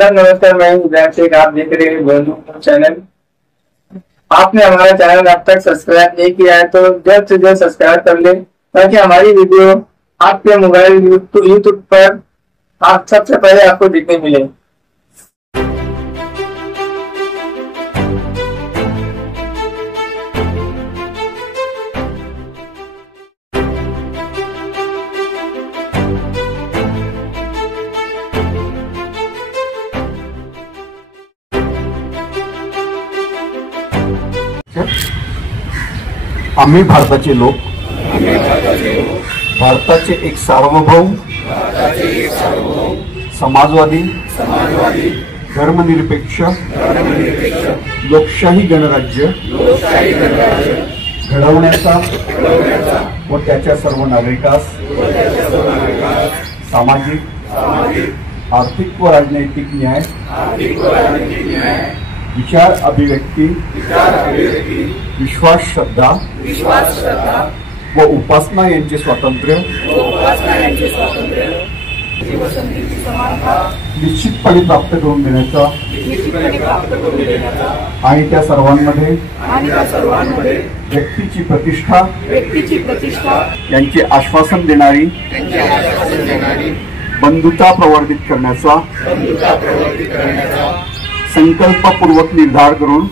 आदाब नमस्कार, मैं उदय शेख। आप देख रहे हैं गोलू चैनल। आपने हमारा चैनल अब तक सब्सक्राइब नहीं किया है तो जल्द से जल्द सब्सक्राइब कर ले, ताकि हमारी वीडियो आपके मोबाइल यूट्यूब पर आप सबसे पहले आपको दिखने मिले। आम्ही भारताचे लोक, भारताचे एक सार्वभौम, समाजवादी, धर्मनिरपेक्ष, लोकशाही गणराज्य घडवण्याचा व त्याच्या सर्व नागरिकास सामाजिक, आर्थिक व राजनैतिक न्याय, विचार अभिव्यक्ती, विश्वास श्रद्धा व उपासना यांचे स्वातंत्र्य निश्चितपणे प्राप्त करून देण्याचा आणि त्या सर्वांमध्ये व्यक्तीची प्रतिष्ठा यांचे आश्वासन देणारी बंधुता प्रवर्धित करण्याचा संकल्पपूर्वक निर्धार करून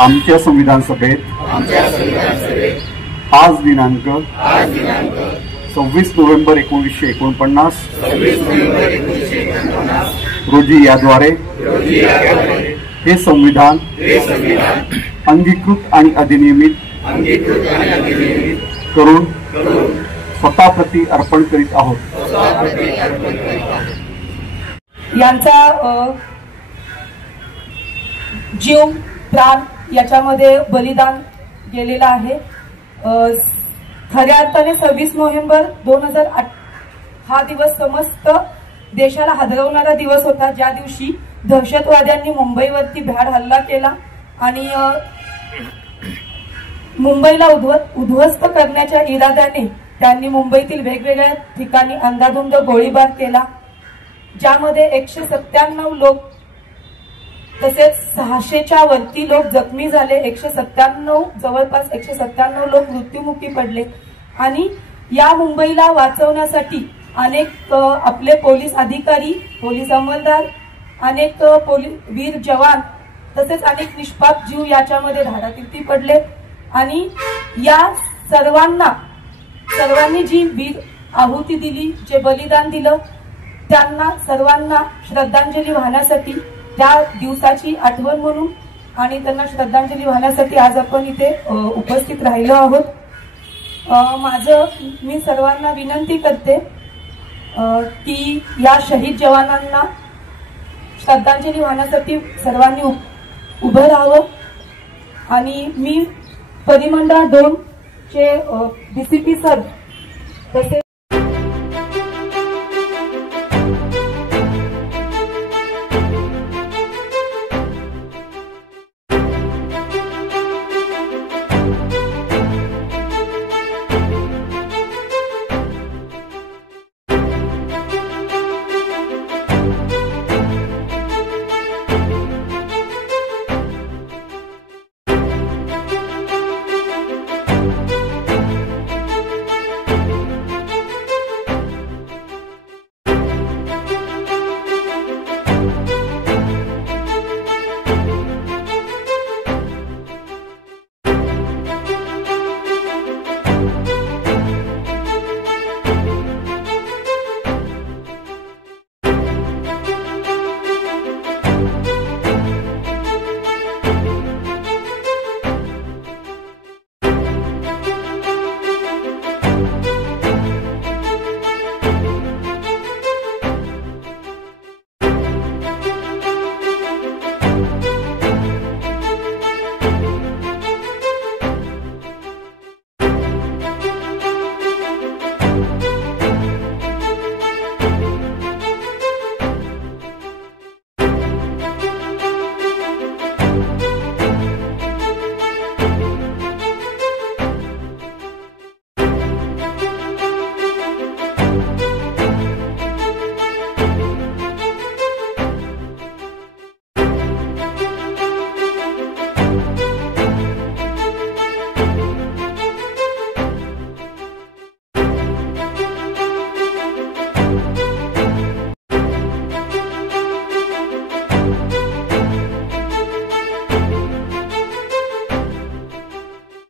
आमच्या संविधान सभेत आज दिनांक 26 नोव्हेंबर 1949 रोजी याद्वारे हे संविधान अंगीकृत आणि अधिनियमित करून स्वतःप्रती अर्पण करीत आहोत। यांचा जीव प्राण याच्यामध्ये बलिदान गेलेला आहे। खऱ्या अर्थाने 26 नोव्हेंबर 2008 हा दिवस समस्त देशाला हादरवणारा दिवस होता, ज्या दिवशी दहशतवाद्यांनी मुंबईवरती भ्याड हल्ला केला आणि मुंबईला उद्ध्वस्त करण्याच्या इराद्याने त्यांनी मुंबईतील वेगवेगळ्या ठिकाणी अंधाधुंद गोळीबार केला, ज्यामध्ये 197 लोक तसेच 600च्या वरती लोक जखमी झाले। 197 जवळपास 197 लोक मृत्युमुखी पडले आणि या मुंबईला वाचवण्यासाठी अनेक आपले पोलीस अधिकारी, पोलीस अंमलदार, अनेक वीर जवान तसेच अनेक निष्पाप जीव याच्यामध्ये धारातीर्थी पडले आणि या सर्वांनी जी वीर आहुती दिली, जे बलिदान दिलं, त्यांना सर्वांना श्रद्धांजली वाहण्यासाठी, त्या दिवसाची आठवण म्हणून आणि त्यांना श्रद्धांजली वाहण्यासाठी आज आपण इथे उपस्थित राहिलो आहोत। मी सर्वांना विनंती करते की या शहीद जवानांना श्रद्धांजली वाहण्यासाठी सर्वांनी उभं राहावं आणि मी परिमंडळ 2 चे डीसीपी सर तसेच